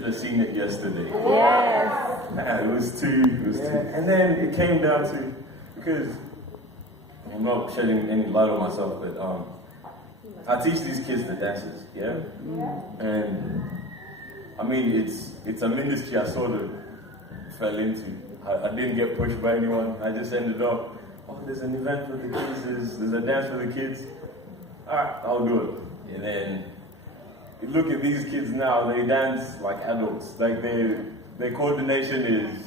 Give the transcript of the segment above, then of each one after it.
should have seen it yesterday. Yes. It was too. And then it came down to, because I'm not shedding any light on myself, but I teach these kids the dances, yeah? And I mean, it's a ministry I sort of fell into. I didn't get pushed by anyone. I just ended up, there's an event for the kids, there's a dance for the kids. All right, I'll do it. And then you look at these kids now, they dance like adults. Like their coordination is,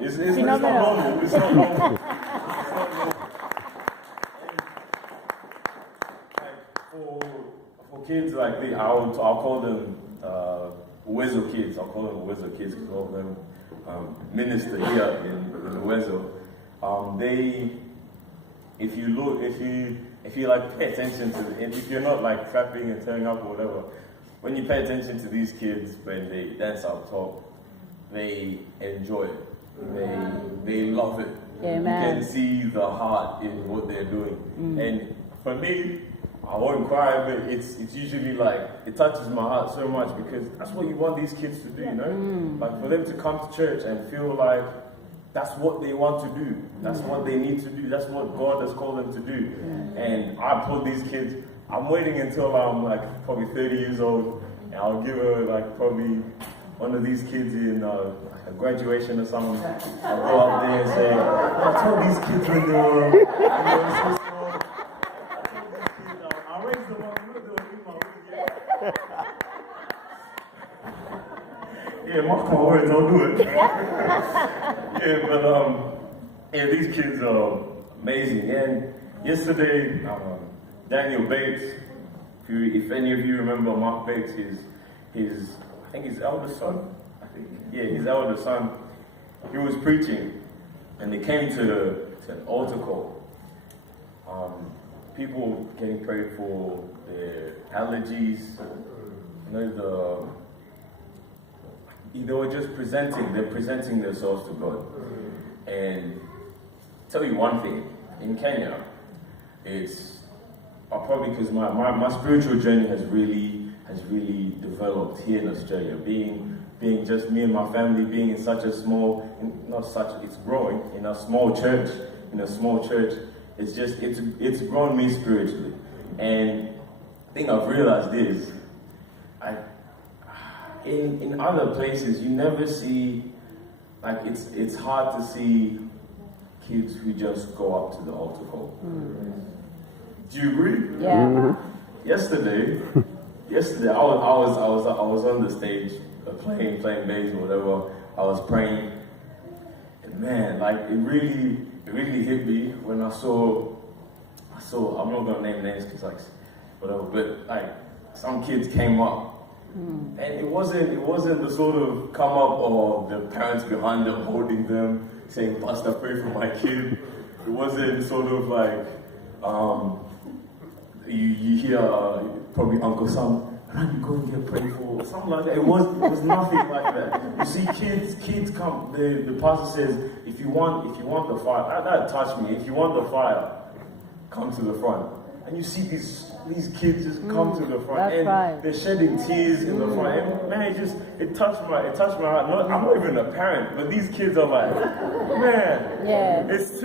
it's not normal. It's not normal. For kids like me, I'll call them Wezo kids. I'll call them Wezo kids because all of them minister here in the Wezo. If you like pay attention to, and if you're not like clapping and turning up or whatever, when you pay attention to these kids when they dance up top, they enjoy it. They love it. Yeah, you man. can see the heart in what they're doing. And for me, I won't cry, but it's usually like, it touches my heart so much because that's what you want these kids to do, you know? Like for them to come to church and feel like that's what they want to do. That's what they need to do. That's what God has called them to do. And I put these kids, I'm waiting until I'm like probably 30 years old and I'll give her like probably one of these kids in like a graduation or something. I'll go up there and say, I told these kids when they were so small. I'll raise them up. Yeah, mark my words, I'll do it. Yeah, but these kids are amazing. And yesterday, Daniel Bates, if any of you remember Mark Bates, I think his eldest son, his eldest son, he was preaching, and they came to an altar call. People getting prayed for their allergies, they were just presenting themselves to God. And I'll tell you one thing, in Kenya, it's probably because my spiritual journey has really developed here in Australia. Being just me and my family, being in such a small, it's growing in a small church, it's grown me spiritually. And the thing I've realized is, in other places, you never see, like it's hard to see kids who just go up to the altar call. Do you agree? Yeah. Yesterday, I was on the stage playing bass or whatever. I was praying, and man, like it really hit me when I saw. I'm not gonna name names because like whatever, but like some kids came up. And it wasn't the sort of come up of the parents behind them holding them, saying, Pastor, pray for my kid. It wasn't sort of like, you hear probably Uncle Sam, run, go and get prayed for, something like that. It was nothing like that. You see kids come, the pastor says, if you want the fire, that touched me, if you want the fire, come to the front. And you see these kids just come to the front, and they're shedding tears in the front. And man, it touched my heart. I'm not even a parent, but these kids are like, man, it's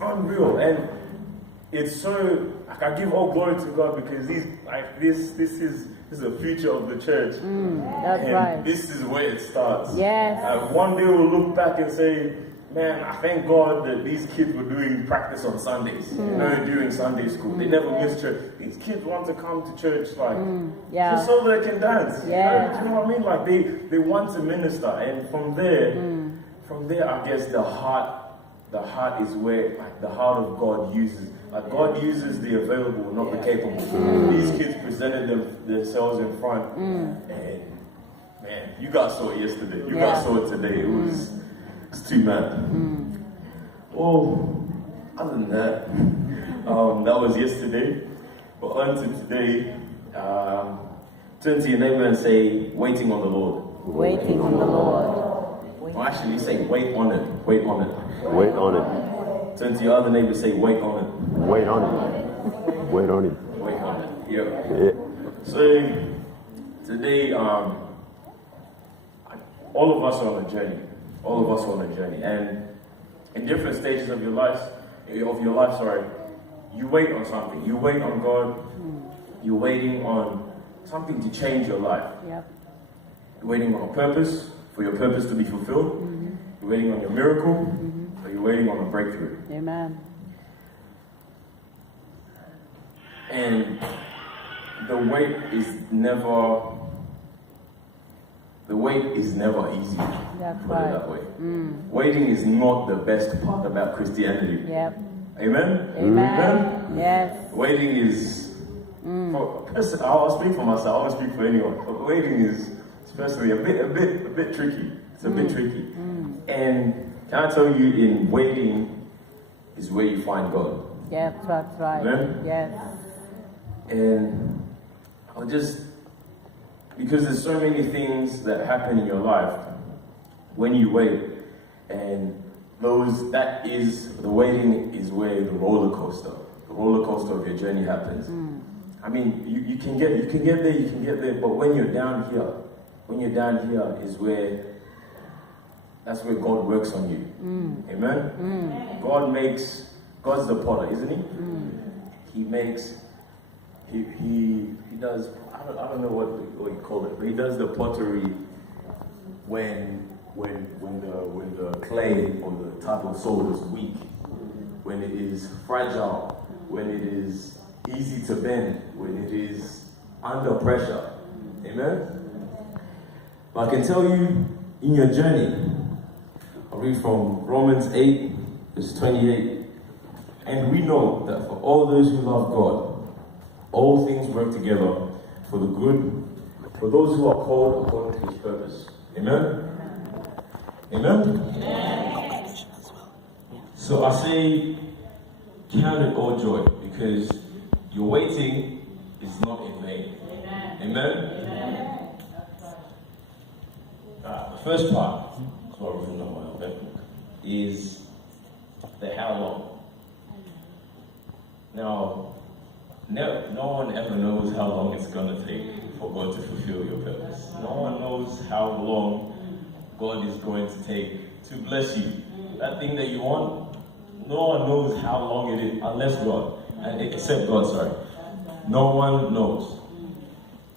unreal, and it's so. Like, I give all glory to God because this is the future of the church. That's right. This is where it starts. Yes. One day we'll look back and say, man, I thank God that these kids were doing practice on Sundays, during Sunday school. They never missed church. These kids want to come to church, like, just so they can dance. Yeah. You know what I mean? Like, they want to minister. And from there, I guess the heart is where, like, the heart of God uses. Like, God uses the available, not the capable. These kids presented themselves in front. And, man, you guys saw it yesterday. You guys saw it today. It's too bad. Well, other than that, that was yesterday. But on to today, turn to your neighbor and say, waiting on the Lord. Waiting on the Lord. Well, actually, say, wait on it. Wait on it. Wait on it. Turn to your other neighbor and say, wait on it. Wait on it. Wait on it. Wait on it. Yeah. Yeah. So, today, all of us are on a journey. All of us are on a journey. And in different stages of your life, you wait on something. You wait on God. You're waiting on something to change your life. Yep. You're waiting on a purpose, for your purpose to be fulfilled. You're waiting on your miracle, or you're waiting on a breakthrough. Amen. And the wait is never easy. That's Put it right. that way. Waiting is not the best part about Christianity. Yep. Amen? Amen. Yes. Waiting is, I'll speak for myself, I won't speak for anyone, but waiting is especially a bit tricky. It's a bit tricky. And can I tell you, in waiting is where you find God. Yes, that's right. Amen? Yes. And because there's so many things that happen in your life when you wait, and the waiting is where the roller coaster of your journey happens. I mean, you can get there, but when you're down here is that's where God works on you. Amen? God's the potter, isn't he? He does, I don't know what you call it, but he does the pottery when the clay or the type of soul is weak, when it is fragile, when it is easy to bend, when it is under pressure. Amen? But I can tell you, in your journey, I'll read from Romans 8, verse 28. And we know that for all those who love God, all things work together for the good, for those who are called according to his purpose. Amen? Amen? So I say, count it all joy, because your waiting is not in vain. Amen? The first part, that's what I've written on my notebook, is the how long. Now, no one ever knows how long it's going to take for God to fulfill your purpose. No one knows how long God is going to take to bless you. That thing that you want, no one knows how long it is, except God, sorry. No one knows.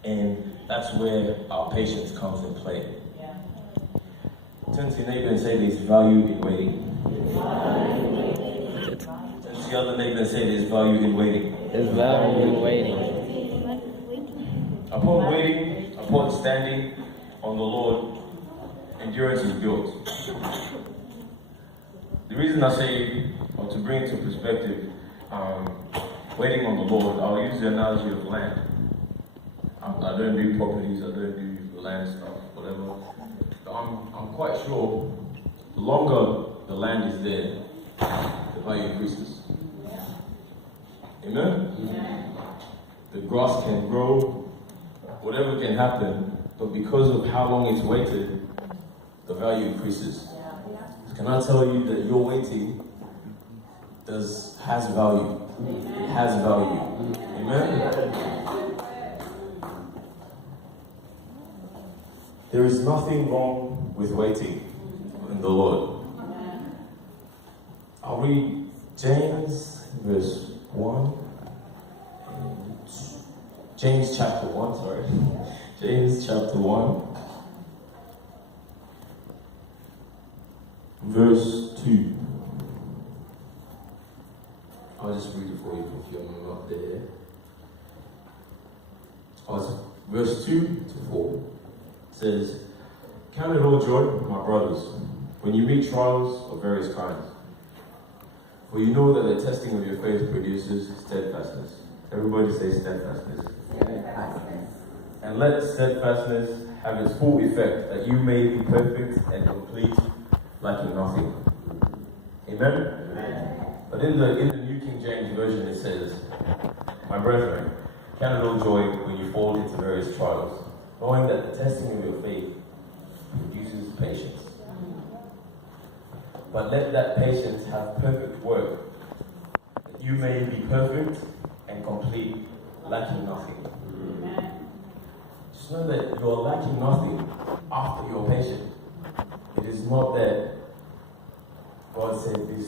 And that's where our patience comes in play. Turn to your neighbor and say there's value in waiting. Turn to the other neighbor and say there's value in waiting. There's value in waiting. Upon waiting, upon standing on the Lord, endurance is built. The reason I say, or to bring it to perspective, waiting on the Lord, I'll use the analogy of land. I don't do properties, I don't do land stuff, whatever. But I'm quite sure the longer the land is there, the value increases. Amen? The grass can grow, whatever can happen, but because of how long it's waited, the value increases. Can I tell you that your waiting has value? It has value. Amen? There is nothing wrong with waiting in the Lord. I'll read James verse 1. James chapter 1, sorry. James chapter 1. Verse 2. I'll just read it for you if you're not there. Verse 2 to 4 says, "Count it all joy, my brothers, when you meet trials of various kinds. For you know that the testing of your faith produces steadfastness." Everybody say steadfastness. "And let steadfastness have its full effect, that you may be perfect and complete, lacking nothing." Amen? But in the New King James Version it says, "My brethren, count it all joy when you fall into various trials, knowing that the testing of your faith produces patience. But let that patience have perfect work, that you may be perfect and complete, lacking nothing." Just know that you're lacking nothing after you're patient. it's not that God said this.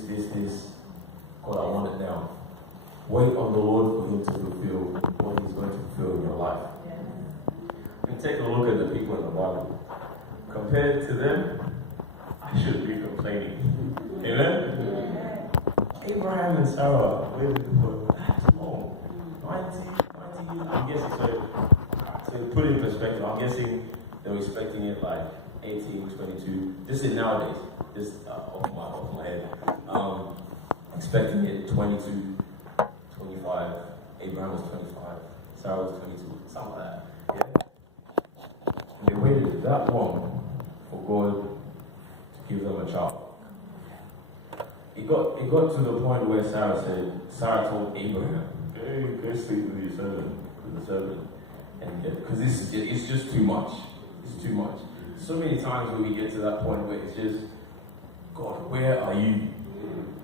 God, I want it now. Wait on the Lord for Him to fulfill what He's going to fulfill in your life. And take a look at the people in the Bible. Compared to them, I should be complaining. Amen? Abraham and Sarah waited for that long. 90 years. I'm guessing, so to put it in perspective, I'm guessing they were expecting it like 18, 22. This is nowadays. This off my head. Expecting it 22, 25. Abraham was 25. Sarah was 22. Something like that. Yeah. And they waited that long for God to give them a child. It got to the point where Sarah told Abraham, "Hey, go sleep with the servant, and because it's just too much. It's too much." So many times when we get to that point where it's just, God, where are you?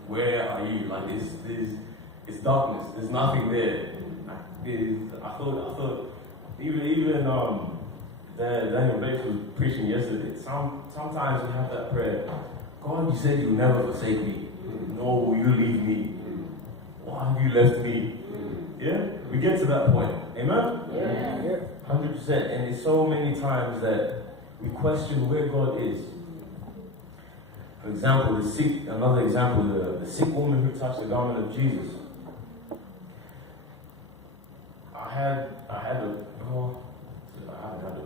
Where are you? Like it's darkness. There's nothing there. I thought even Daniel Bates was preaching yesterday. Sometimes we have that prayer. God, you said you'll never forsake me. Nor will you leave me. Why have you left me? Yeah? We get to that point. Amen? Yeah. 100%. And it's so many times that we question where God is. For example, another example, the sick woman who touched the garment of Jesus. I haven't had a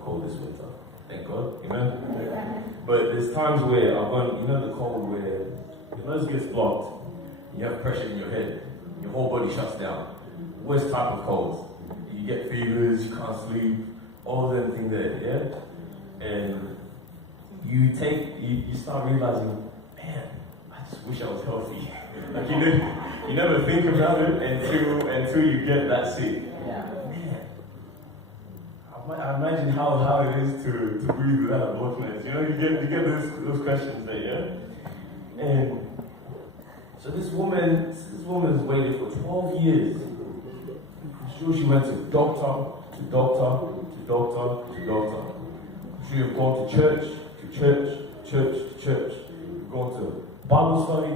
cold this winter. Thank God. Amen? But there's times where I've gone, the cold where your nose gets blocked, you have pressure in your head, your whole body shuts down. Worst type of colds. You get fevers, you can't sleep, all them things there, yeah? And you start realizing, man, I just wish I was healthy. Like you never think about it until you get that sick. Yeah. Man, I imagine how it is to breathe without a blockness. You get those questions there, yeah? And so this woman's waited for 12 years. I'm sure she went to doctor. She have gone to church. Gone to Bible study.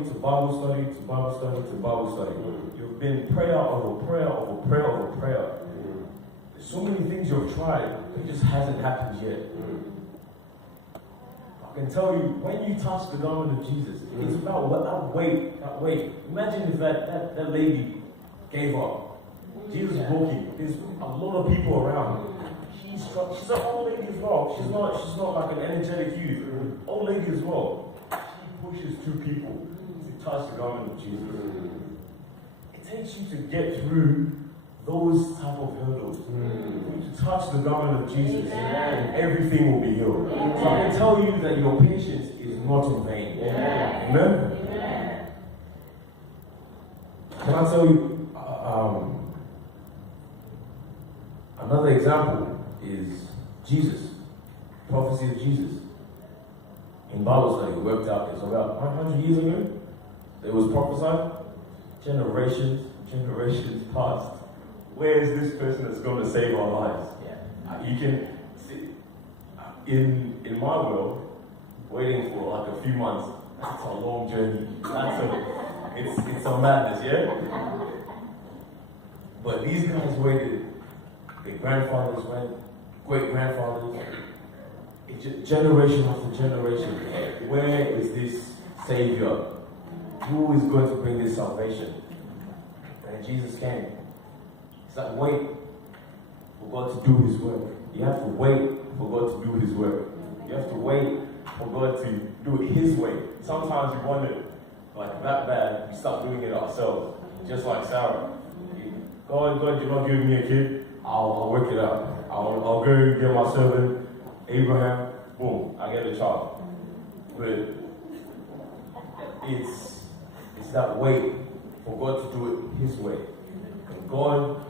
You've been prayer over prayer. There's so many things you've tried, it just hasn't happened yet. I can tell you, when you touch the garment of Jesus, it's about that weight. Imagine if that lady gave up. Jesus is walking. There's a lot of people around. She's an old lady as well. She's not like an energetic youth. Old lady as well. She pushes two people to touch the garment of Jesus. It takes you to get through those type of hurdles. To touch the garment of Jesus, and everything will be healed. So I can tell you that your patience is not in vain. Amen? Can I tell you another example is Jesus, prophecy of Jesus. In Bible study, we worked out, it's about 100 years ago, it was prophesied, generations past. Where is this person that's going to save our lives? You can see, in my world, waiting for like a few months, that's a long journey. It's a madness, yeah? But these guys waited. Their grandfathers went, great-grandfathers, generation after generation. Where is this Savior? Who is going to bring this salvation? And Jesus came. It's like wait for God to do His work. You have to wait for God to do His work. You have to wait for God to do it His way. Sometimes we want it like that bad, we start doing it ourselves. Just like Sarah. God, you're not giving me a kid. I'll work it out. I'll go get my servant, Abraham, boom, I get a child. But it's that wait for God to do it His way. And God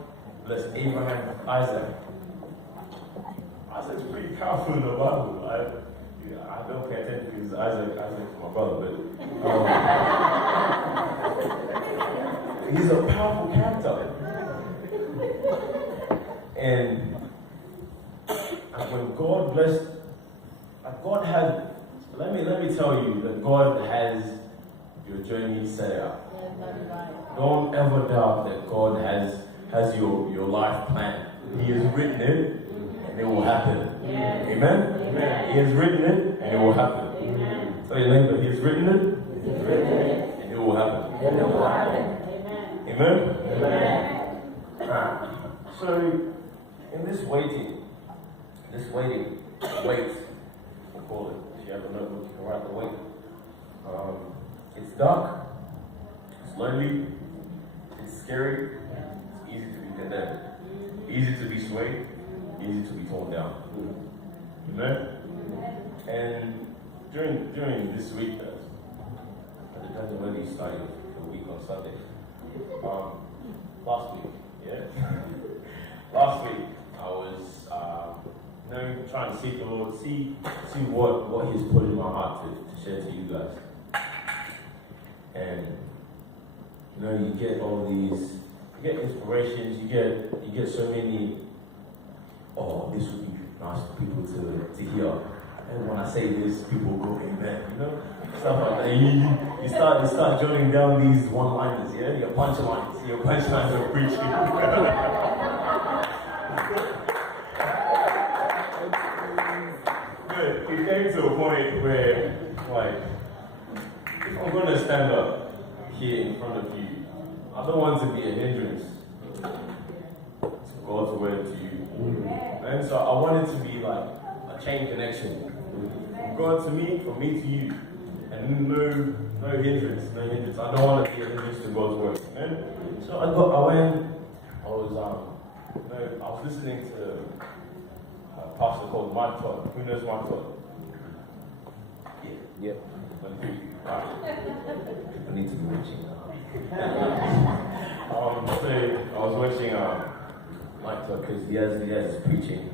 bless Abraham, Isaac. Isaac's pretty powerful in the Bible. I don't pay attention because Isaac's my brother, but he's a powerful character. And when God blessed, God had So let me tell you that God has your journey set out. Don't ever doubt that God has your life planned. He has written it and it will happen. Amen? Amen. He has written it and it will happen. Amen. Tell your neighbor, He has written it and it will happen. Amen? Amen. So in this waiting, wait, we'll call it. If you have a notebook, you can write the wait. It's dark, it's lonely, it's scary, it's easy to be condemned, easy to be swayed, easy to be torn down. Amen? And during this week, it depends on whether you started the week on Sunday. Last week, last week I was trying to seek the Lord, see what He's put in my heart to share to you guys. And you get all these, you get inspirations, you get so many. Oh, this would be nice for people to hear. And when I say this, people go amen. Stuff like that. You start jotting down these one-liners, your punchlines of preaching. But it came to a point where, like, if I'm going to stand up here in front of you, I don't want to be a hindrance to God's word to you. And so I want it to be like a chain connection. From God to me, from me to you. And no hindrance. I don't want to be a hindrance to God's word. Amen? So I was listening to a pastor called Mike Todd. Who knows Mike Todd? Yeah. Right. I need to be watching so I was watching Mike Todd because he has his preaching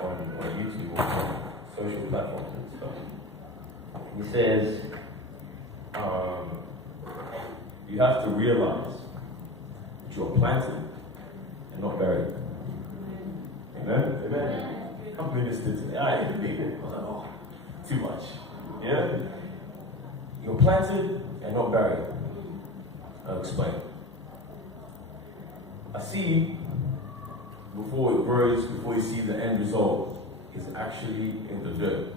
on YouTube, on social platforms and stuff. He says, you have to realize that you're planted and not buried. Amen? Amen. I'm ministered today. I didn't mean it. I was like, oh, too much. Yeah? You're planted and not buried. I'll explain. A seed, before it grows, before you see the end result, is actually in the dirt.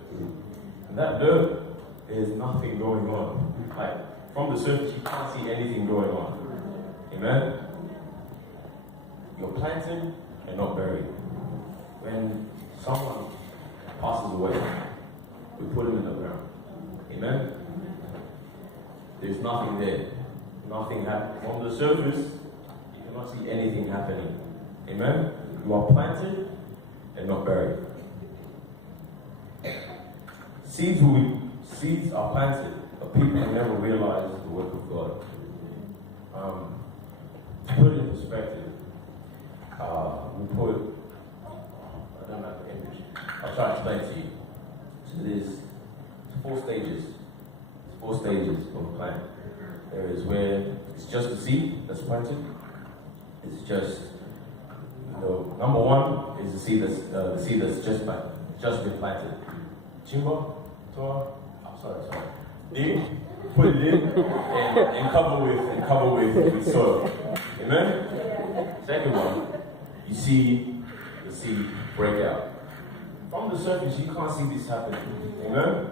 And that dirt, there's nothing going on. Like, from the surface, you can't see anything going on. Amen? You're planted and not buried. When someone passes away, we put him in the ground. Amen? There's nothing there. Nothing happens. From the surface, you cannot see anything happening. Amen? You are planted and not buried. Seeds are planted, but people never realize the work of God. To put it in perspective, I don't have the image. I'll try to explain to you. So there's 4 stages. There's 4 stages of a plant. There is where it's just a seed that's planted. It's just, number 1 is the seed that's just been planted. Chimba, Torah, sorry. Dig, put it in, and cover with soil. Amen? Second one, you see the seed break out. From the surface, you can't see this happening. Amen?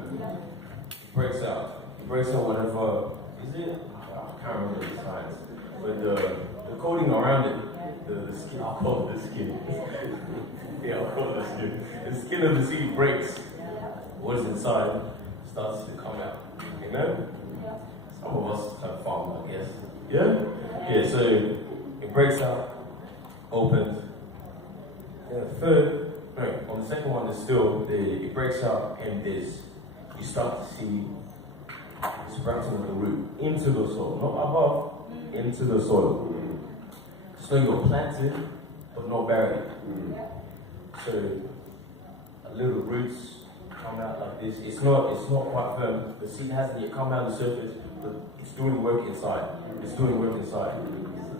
It breaks out. It breaks out whatever, is it? I can't remember the science. But the coating around it, the skin, I'll call it the skin. Yeah, I'll call it the skin. The skin of the seed breaks. What is inside starts to come out. Amen? Some of us have farm, I guess. Yeah? Yeah, so it breaks out, opens. On the second one is still, it breaks out, and you start to see the sprouting of the root into the soil. Not above, into the soil. So you're planted, but not buried. So little roots come out like this. It's not quite firm. The seed hasn't yet come out of the surface, but it's doing work inside.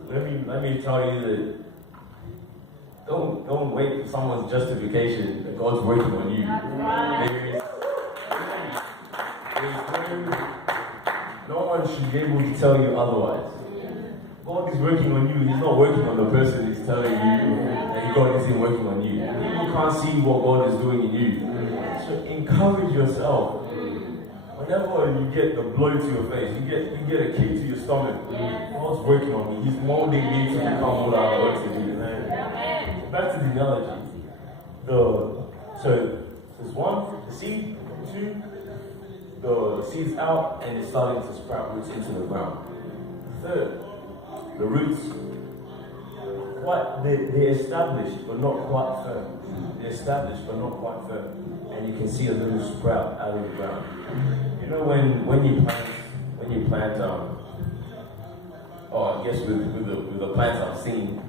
Let me tell you that don't wait for someone's justification that God's working on you. one should be able to tell you otherwise. God is working on you. He's not working on the person who's telling you that God isn't working on you. People can't see what God is doing in you. So encourage yourself. Whenever you get the blow to your face, you get a kick to your stomach, God's working on me. He's molding me to become what I want to be. Back to the analogy. So there's one, the seed, two, the seed's out and it's starting to sprout roots into the ground. Third, the roots, they're established but not quite firm. They're established but not quite firm. And you can see a little sprout out of the ground. You know when you plant I guess with the plants I've seen,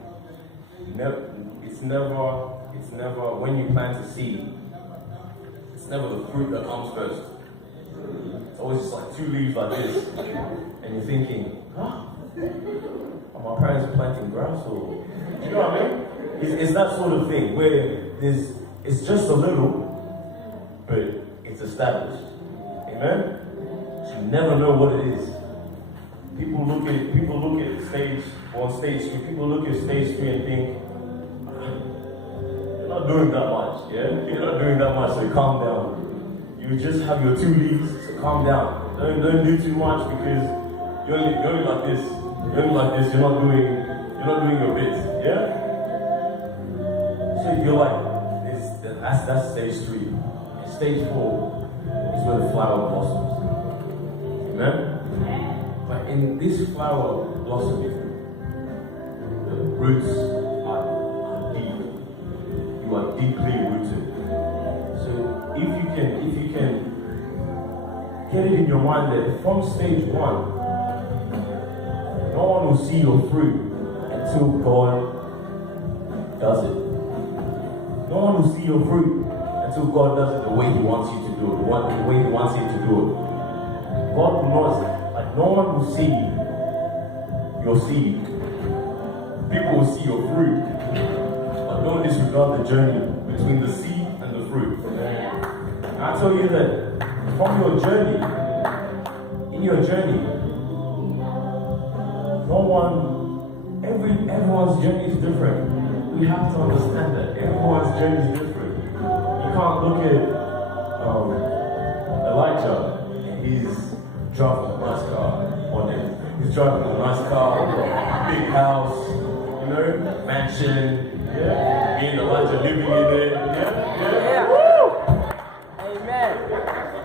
it's never when you plant a seed, it's never the fruit that comes first. It's always just like 2 leaves like this, and you're thinking, are my parents planting grass or you know what I mean? It's that sort of thing where it's just a little, but it's established. Amen? So you never know what it is. People look at stage 3, people look at stage 3 and think, you're not doing that much, yeah? You're not doing that much, so calm down. You just have your 2 leaves, so calm down. Don't do too much because you're only like this. You're only like this, you're not doing your bit, yeah? So you're like, that's stage 3. And stage 4 is where the flower blossoms. Amen? But in this flower blossoming, the roots are deep. You are deeply rooted. So if you can get it in your mind that from stage 1, no one will see your fruit until God does it. No one will see your fruit until God does it the way He wants you to do it, the way He wants you to do it. God knows it. Like no one will see your seed. People will see your fruit. But don't disregard the journey between the seed and the fruit. And I tell you that from your journey, in your journey, everyone's journey is different. We have to understand that everyone's journey is different. You can't look at Elijah and he's driving a nice car on him. He's driving a nice car, big house, you know, mansion, yeah. Me and Elijah living in it, yeah. Woo! Amen.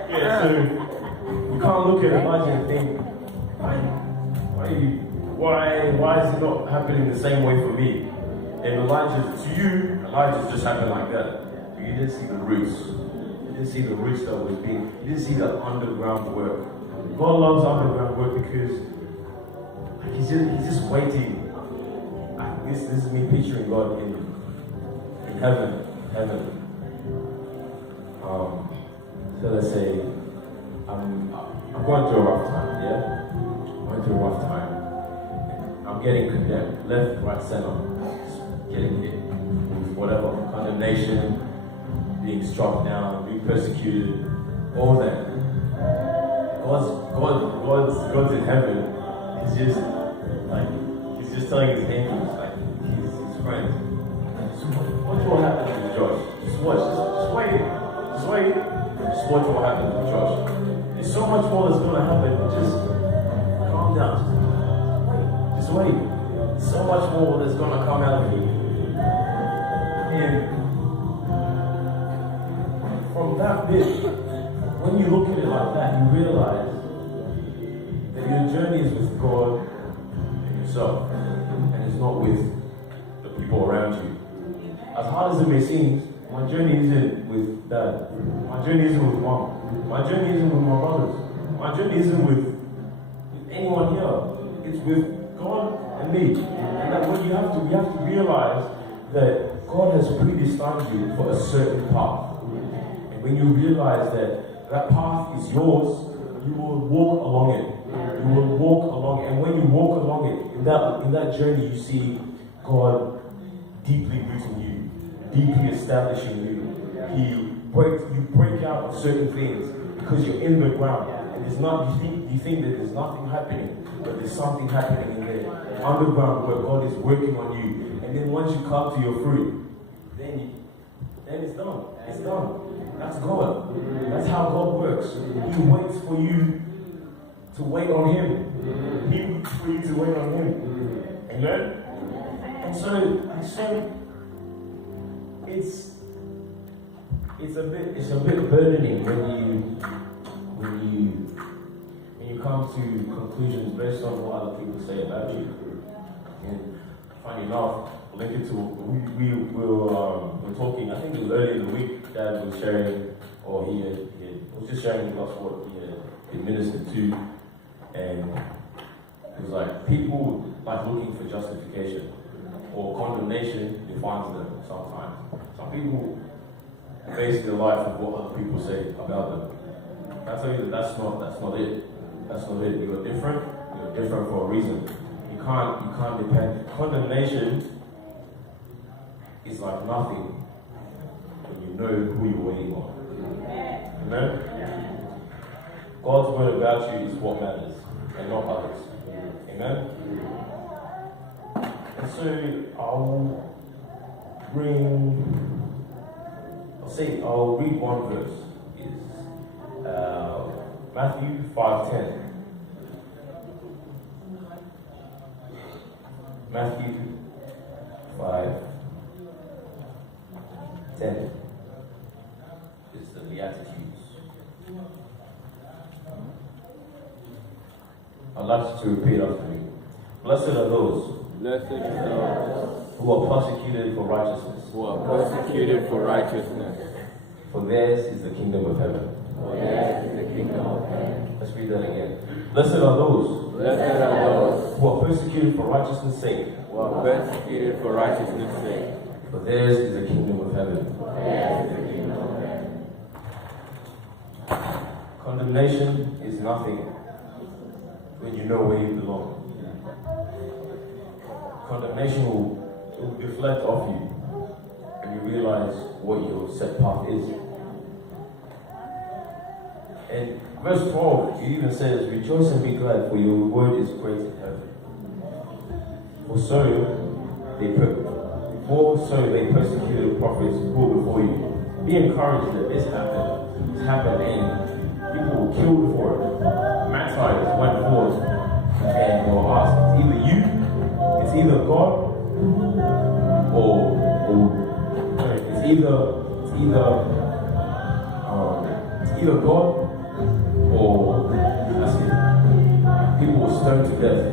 Yeah, so you can't look at Elijah and think, why is it not happening the same way for me? And Elijah's just happened like that. But you didn't see the roots. You didn't see the roots that was being, you didn't see the underground work. God loves underground work because he's just waiting. This is me picturing God in heaven. So let's say I'm going through a rough time, yeah? I'm going through a rough time. I'm getting condemned, left, right, center. Getting hit with whatever, condemnation, being struck down, being persecuted, all that. God's in heaven. He's just telling his angels, like his friends, watch what happens to Josh. Just watch, just wait. Just watch what happens to Josh. There's so much more that's gonna happen. Just calm down. Just wait. There's so much more that's gonna come out of you. And from that bit, when you look at it like that, you realize that your journey is with God and yourself, and it's not with the people around you. As hard as it may seem, my journey isn't with Dad. My journey isn't with Mom. My journey isn't with my brothers. My journey isn't with anyone here. It's with God and me. And that what you have to realize that God has predestined you for a certain path. And when you realize that path is yours, you will walk along it. You will walk along it. And when you walk along it, in that journey you see God deeply rooting you, deeply establishing you. You break out certain things because you're in the ground. And there's not, you think that there's nothing happening, but there's something happening in there, underground, where God is working on you. And then once you come to your fruit, then it's done. It's done. That's God. That's how God works. He waits for you to wait on Him. He waits for you to wait on Him. Amen? And so it's a bit burdening when you come to conclusions based on what other people say about you. And funny enough, linked to we were talking. I think it was earlier in the week. Dad was sharing, or he was just sharing with us what he ministered to, and it was like people like looking for justification or condemnation defines them sometimes. Some people base their life on what other people say about them. I tell you that's not it. That's not it. You're different. You're different for a reason. You can't depend. Condemnation is like nothing when you know who you're waiting on. Amen? God's word about you is what matters, and not others. Amen? And so I'll read one verse. It's Matthew 5:10. Matthew 5:10 is the Beatitudes. I'd like you to repeat after me. Blessed are those who are persecuted for righteousness. Who are persecuted for righteousness. For theirs is the kingdom of heaven. For theirs is the kingdom of heaven. Let's read that again. Blessed are those who are persecuted for righteousness' sake. Who are persecuted for righteousness' sake. For theirs is the kingdom of heaven. For theirs is the kingdom of heaven. Condemnation is nothing when you know where you belong. Condemnation will deflect off you and you realize what your set path is. And verse 12, it even says, rejoice and be glad, for your word is great in heaven. For so they persecuted prophets who were before you. Be encouraged that this happened. It's happened and people were killed for it. Martyrs went forth and they were asked, it's either you, it's either God, or it's either God, or that's it. People were stoned to death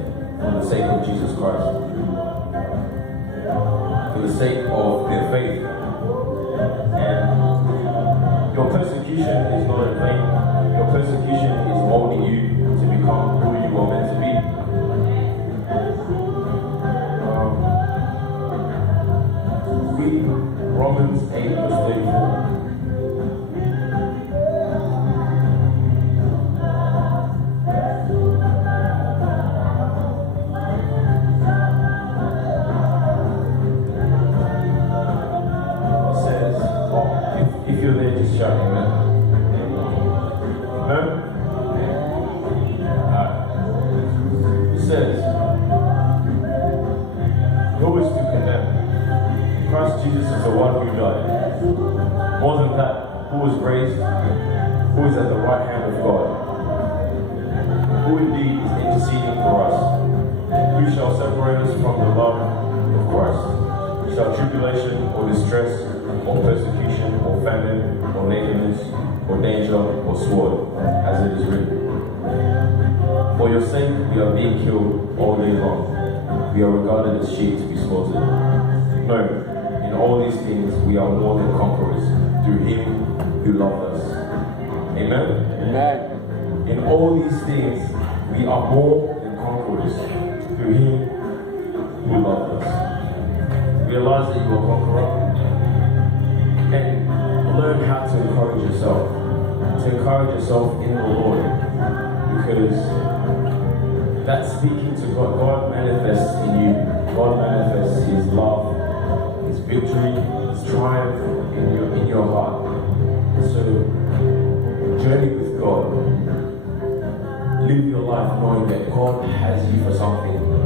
for the sake of Jesus Christ, for the sake of their faith. And your persecution is not in vain. Your persecution is molding you to become who you are meant to be. Read Romans 8 verse 34. If you're there, just shout amen. Amen? It says, who is to condemn? Christ Jesus is the one who died. More than that, who was raised, who is at the right hand of God, who indeed is interceding for us. Who shall separate us from the love of Christ? Shall tribulation or distress or persecution, or famine, or nakedness, or danger, or sword, as it is written. For your sake we are being killed all day long. We are regarded as sheep to be slaughtered. No, in all these things we are more than conquerors through Him who loved us. Amen? Amen. In all these things we are more than conquerors through Him who loved us. Realize that you are conqueror. And learn how to encourage yourself. To encourage yourself in the Lord. Because that's speaking to God. God manifests in you. God manifests His love, His victory, His triumph in your heart. And so, journey with God. live your life knowing that God has you for something